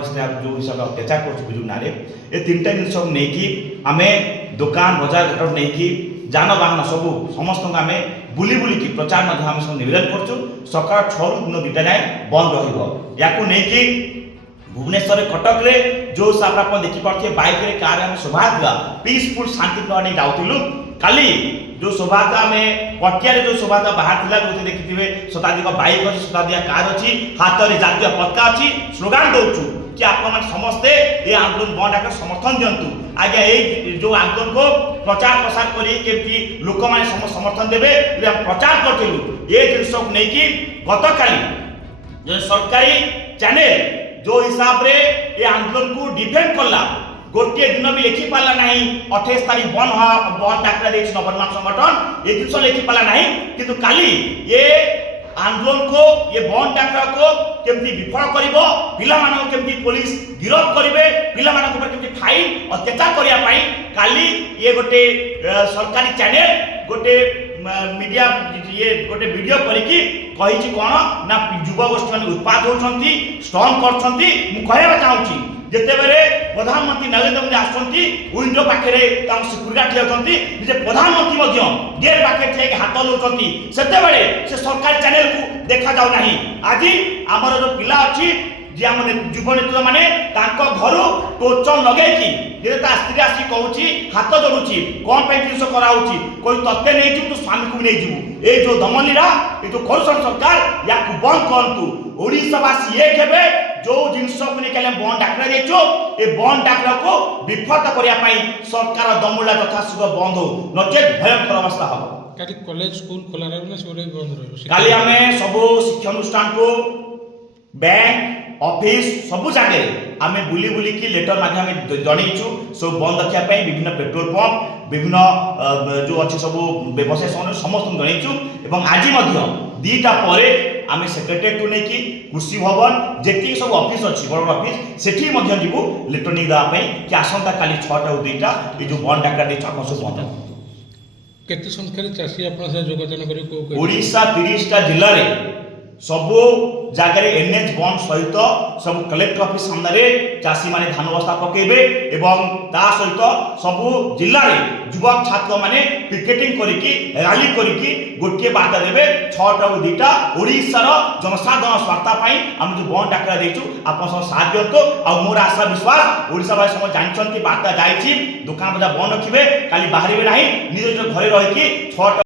जो हिसाब से अत्याचार कर विजु ना ये तीन टा जिन नहीं कि आम दुकान बजार घाट नहीं कि যানবাহন সবু সমস্ত আমি বুলি বুলিকি প্রচার মধ্যে আমি সব নিবেদন করছু সকাল 6 রু দিন 2টা যায় বন্ধ রহিব ইয়াকু নেকি ভুবনেশ্বর কটকরে जो हिसाब आप देखी पारे बाइक रे कार आम शोभायात्रा पीसफुल शांतिपूर्ण नहीं जाऊलु काली जो शोभायात्रा आम पटिया जो शोभायात्रा बाहर थिला जो देखिथे शताधिक बाइक अच्छी शताधिक कार अच्छी हाथ में जातीय पताका अच्छी स्लोगान दौचु कि आप समस्ते ये आंदोलन बंद आकर समर्थन दिंतु आज्ञा ये जो आंदोलन को प्रचार प्रसार करी लोक मैंने समर्थन देवे प्रचार करूँ ये जिन नहीं कि गत काली जो सरकारी चैनल जो हिसाब रे ये आंदोलन को डिफेंड करला गोटे दिन भी लिखि पाला नहीं 28 तारीख बंद डाकरा दे नवनिर्माण संगठन ये जिन लिखि पाला नहीं किंतु काली ये आंदोलन को ये बंद डाकरा को केमती विफल करिवो पिला मानको केमती पुलिस गिरफ्त करिवे पिला मानको पर केमती फाइन अत्याचार करिया पाई काली ये गोटे सरकारी चैनल गोटे मीडिया ये गोटे वीडियो करिकी कहिछि कोन ना युवा गोष्ठी माने उत्पाद होछंती स्ट्रॉंग करछंती मु कहबा चाहूछि जेते बेरे प्रधानमंत्री नरेंद्र मोदी आछंती विंडो पाखरे ताम सिक्युरिटी ठेउछंती जे प्रधानमंत्री मध्य गेट पाखे ठेक हाथ लोचंती सेते बेरे से सरकारी चैनल को देखा जाउ नाही आजि हमर जो पिला अछि जे हम युवा नेतृत्व माने तांको घरु टोचन लगे कि जे ता स्त्री आसी कहूची हाथ जोड़ुची कोन पे किस कराउची कोई तत्ते नै कि तू स्वामी को नै जीवु ए जो दमनलीरा ए जो करसन सरकार या को बंद करंतु ओडिसा वासी एक हेबे जो जिनस को निकले बंद डाकरा देचो ए बंद डाकरा को विफलता करिया पई सरकार दमला तथा सुग बंद हो नचेत भयंकर अवस्था हो काली कॉलेज स्कूल खोला रहबे सोरे बंद रहबे काली हमें सब शिक्षा अनुष्ठान को बैंक ऑफिस सबु जगह आम बुली बुली की लेटर माध्यम जनईचु सब बंद रखा विभिन्न पेट्रोल पंप विभिन्न जो अच्छे सब व्यवसाय समस्त जनईचु एवं आज दीटा पर आम सेक्रेटेरिएट को लेकिन कृषि भवन जी सब ऑफिस अच्छी बड़ ऑफिस सेठी जीवु लेटर नहीं देवाई कि आसंता काली 6टा 2टा ये जो बंद डाका दे सब बंद केते संख्यार चाषी आपन से योगदान करी ओडिशा 30टा जिल्ला रे सबो जगह एनएच बंद सहित सब कलेक्टर ऑफिस सामने चाषी माने धान बस्ता पकेबे एवं ता सहित सबो जिल्ला रे युवक छात्र माने पिकेटिंग करिकी रैली करिकी गोटे बार्ता देबे 6टा 2टा ओडिसा रो जनसाधारण स्वार्थ पई हम जो बंद डाकरा देचु आपन सब साथ दियंतो आ मोर आशा विश्वास ओडिसा भाई सब जानचंती बार्ता जाईची दुकान बजा बंद रखिबे काली बाहरिबे नाही निज घरे रहिकी 6टा